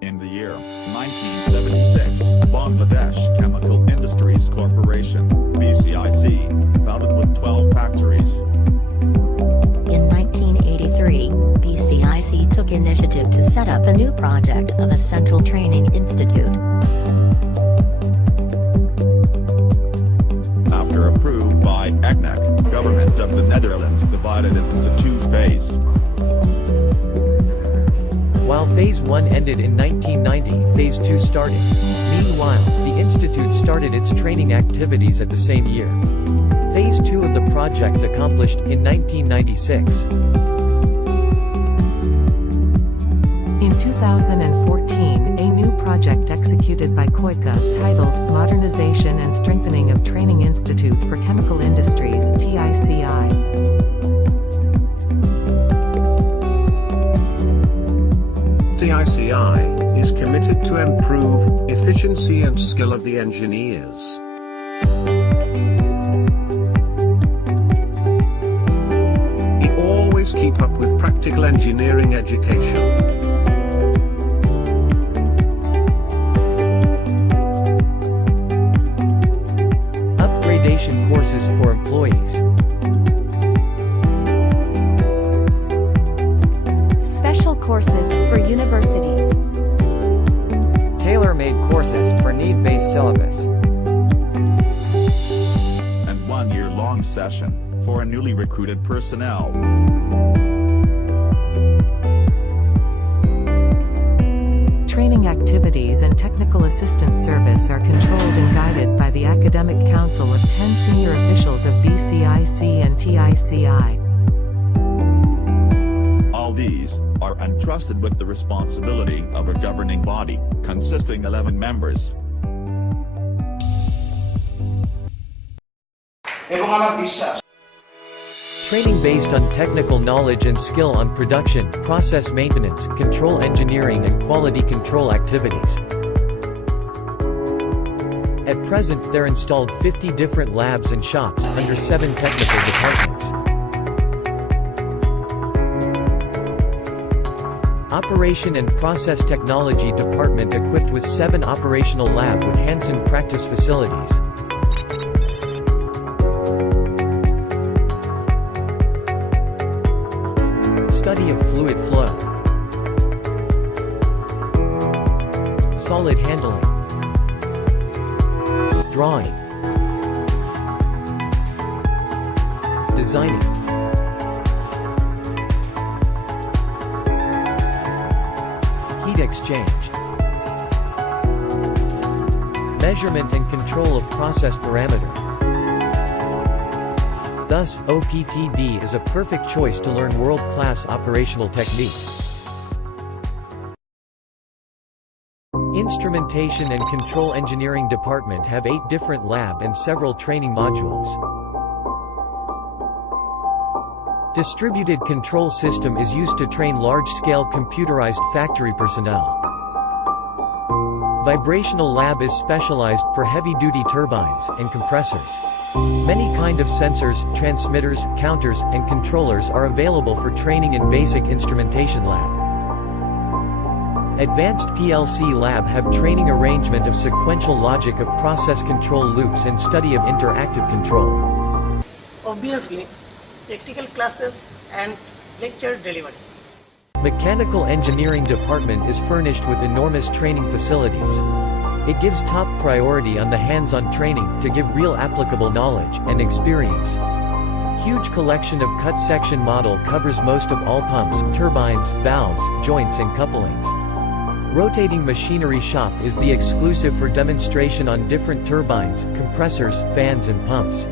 In the year 1976, Bangladesh Chemical Industries Corporation, BCIC, founded with 12 factories. In 1983, BCIC took initiative to set up a new project of a central training institute. After approved by ECNEC, government of the Netherlands divided it into two phases. While Phase 1 ended in 1990, Phase 2 started. Meanwhile, the institute started its training activities at the same year. Phase 2 of the project accomplished in 1996. In 2014, a new project executed by KOICA, titled Modernization and Strengthening of Training Institute for Chemical Industries (TICI). TICI is committed to improve efficiency and skill of the engineers. We always keep up with practical engineering education. Upgradation courses for employees. Special courses for universities. Tailor-made courses for need-based syllabus. And one-year-long session for a newly recruited personnel. Training activities and technical assistance service are controlled and guided by the Academic Council of 10 senior officials of BCIC and TICI. All these are entrusted with the responsibility of a governing body, consisting 11 members. Training based on technical knowledge and skill on production, process maintenance, control engineering and quality control activities. At present, there installed 50 different labs and shops, under 7 technical departments. Operation and Process Technology Department equipped with 7 operational lab with Hansen practice facilities. Study of fluid flow. Solid handling. Drawing. Designing. Heat exchange. Measurement and control of process parameter. Thus, OPTD is a perfect choice to learn world-class operational technique. Instrumentation and Control Engineering Department have 8 different lab and several training modules. Distributed control system is used to train large-scale computerized factory personnel. Vibrational lab is specialized for heavy-duty turbines and compressors. Many kind of sensors, transmitters, counters, and controllers are available for training in basic instrumentation lab. Advanced PLC lab have training arrangement of sequential logic of process control loops and study of interactive control. Obviously, practical classes and lecture delivery. Mechanical Engineering Department is furnished with enormous training facilities. It gives top priority on the hands-on training, to give real applicable knowledge and experience. Huge collection of cut section model covers most of all pumps, turbines, valves, joints and couplings. Rotating machinery shop is the exclusive for demonstration on different turbines, compressors, fans and pumps.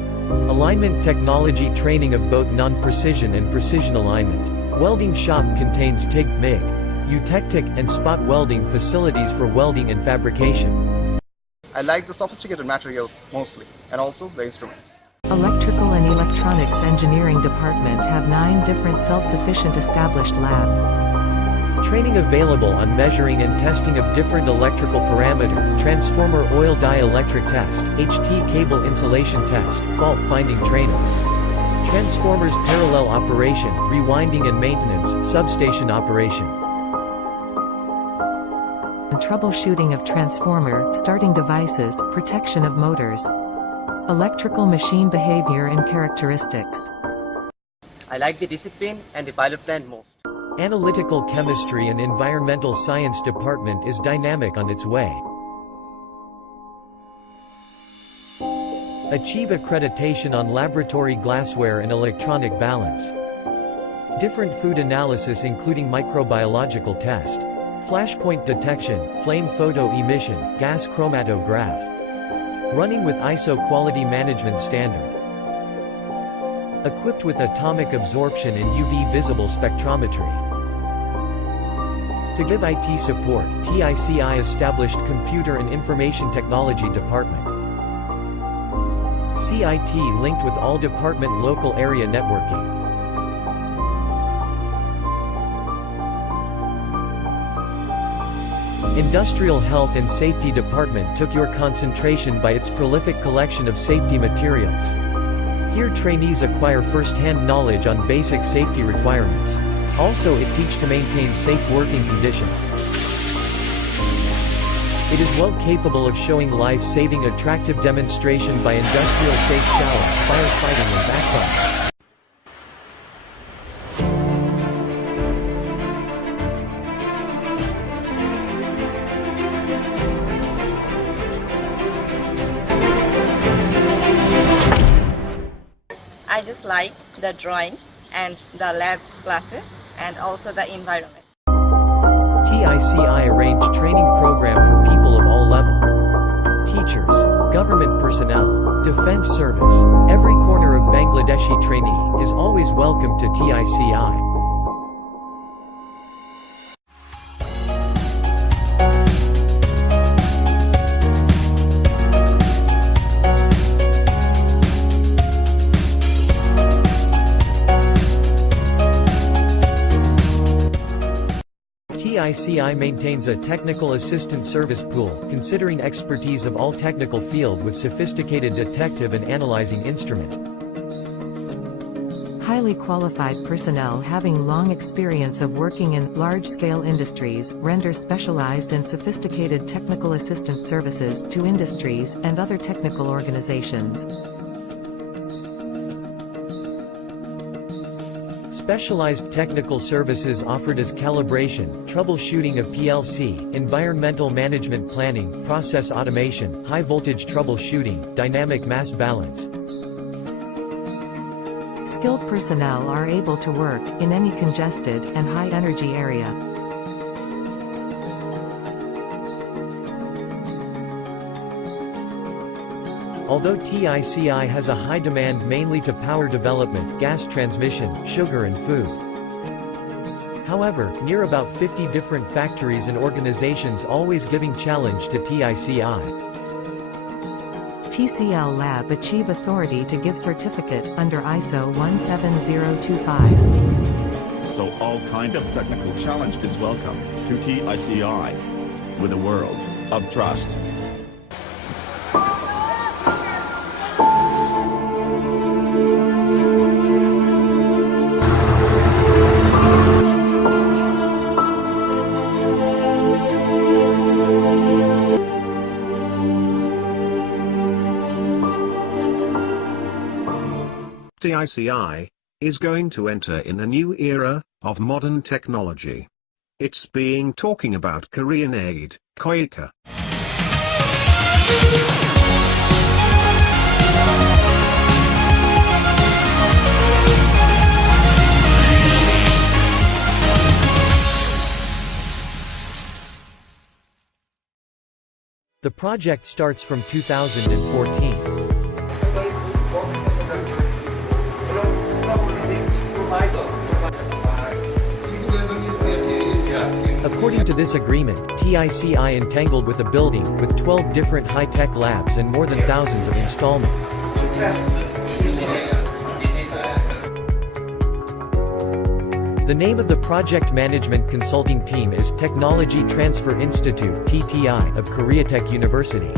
Alignment technology training of both non-precision and precision alignment. Welding shop contains TIG, MIG, eutectic, and spot welding facilities for welding and fabrication. I like the sophisticated materials mostly, and also the instruments. Electrical and Electronics Engineering Department have 9 different self-sufficient established lab. Training available on measuring and testing of different electrical parameter, transformer oil dielectric test, HT cable insulation test, fault finding training. Transformers parallel operation, rewinding and maintenance, substation operation. Troubleshooting of transformer, starting devices, protection of motors. Electrical machine behavior and characteristics. I like the discipline and the pilot plant most. Analytical chemistry and environmental science department is dynamic on its way. Achieve accreditation on laboratory glassware and electronic balance. Different food analysis including microbiological test. Flashpoint detection, flame photo emission, gas chromatograph. Running with ISO quality management standard. Equipped with atomic absorption and UV visible spectrometry. To give IT support, TICI established Computer and Information Technology Department. CIT linked with all department local area networking. Industrial Health and Safety Department took your concentration by its prolific collection of safety materials. Here trainees acquire first-hand knowledge on basic safety requirements. Also it teach to maintain safe working conditions. It is well capable of showing life-saving attractive demonstration by industrial safe shower, firefighting and backfire. I just like the drawing and the lab classes and also the environment. TICI arranged training program for people of all levels. Teachers, government personnel, defense service. Every corner of Bangladeshi trainee is always welcome to TICI. TICI maintains a technical assistant service pool, considering expertise of all technical field with sophisticated detective and analyzing instrument. Highly qualified personnel having long experience of working in large-scale industries render specialized and sophisticated technical assistance services to industries and other technical organizations. Specialized technical services offered as calibration, troubleshooting of PLC, environmental management planning, process automation, high-voltage troubleshooting, dynamic mass balance. Skilled personnel are able to work in any congested and high-energy area. Although TICI has a high demand mainly to power development, gas transmission, sugar and food. However, near about 50 different factories and organizations always giving challenge to TICI. TCL Lab achieve authority to give certificate under ISO 17025. So all kind of technical challenge is welcome to TICI. With a world of trust. TICI is going to enter in a new era of modern technology. It's being talking about Korean aid, KOICA. The project starts from 2014. According to this agreement, TICI entangled with a building, with 12 different high-tech labs and more than thousands of installment. The The name of the project management consulting team is Technology Transfer Institute (TTI) of Koreatech University.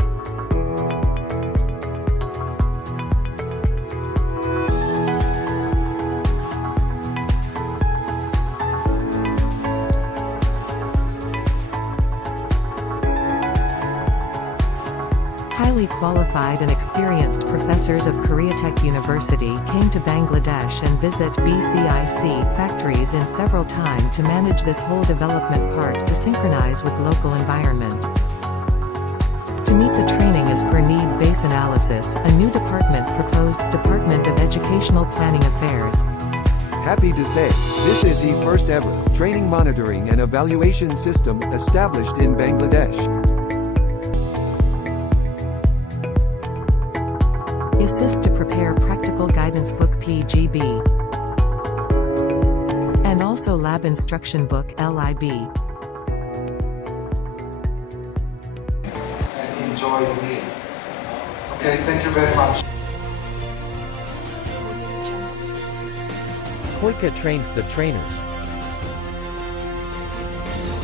Highly qualified and experienced professors of Koreatech University came to Bangladesh and visit BCIC factories in several times to manage this whole development part to synchronize with local environment. To meet the training as per need-based analysis, a new department proposed, Department of Educational Planning Affairs. Happy to say, this is the first ever training monitoring and evaluation system established in Bangladesh. Assist to prepare practical guidance book PGB and also lab instruction book LIB. And enjoy the meal. Okay, thank you very much. KOICA trained the trainers.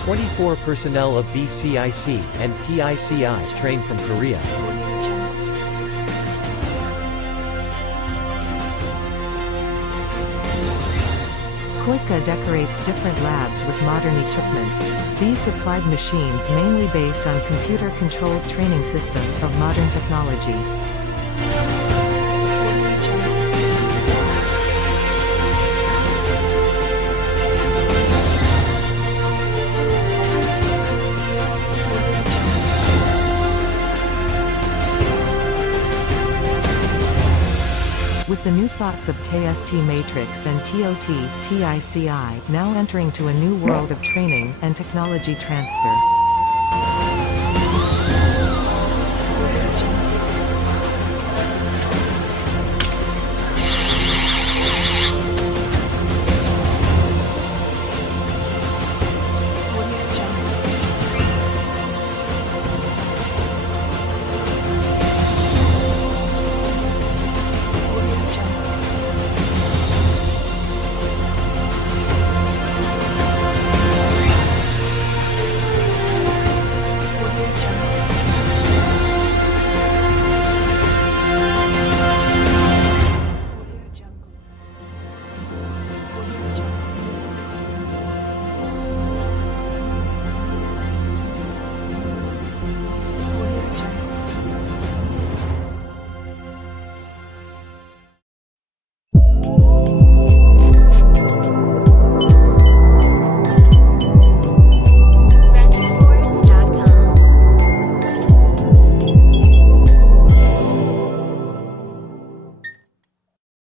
24 personnel of BCIC and TICI trained from Korea. KOICA decorates different labs with modern equipment. These supplied machines mainly based on computer-controlled training system of modern technology. With the new thoughts of KST Matrix and TOT, TICI now entering to a new world of training and technology transfer.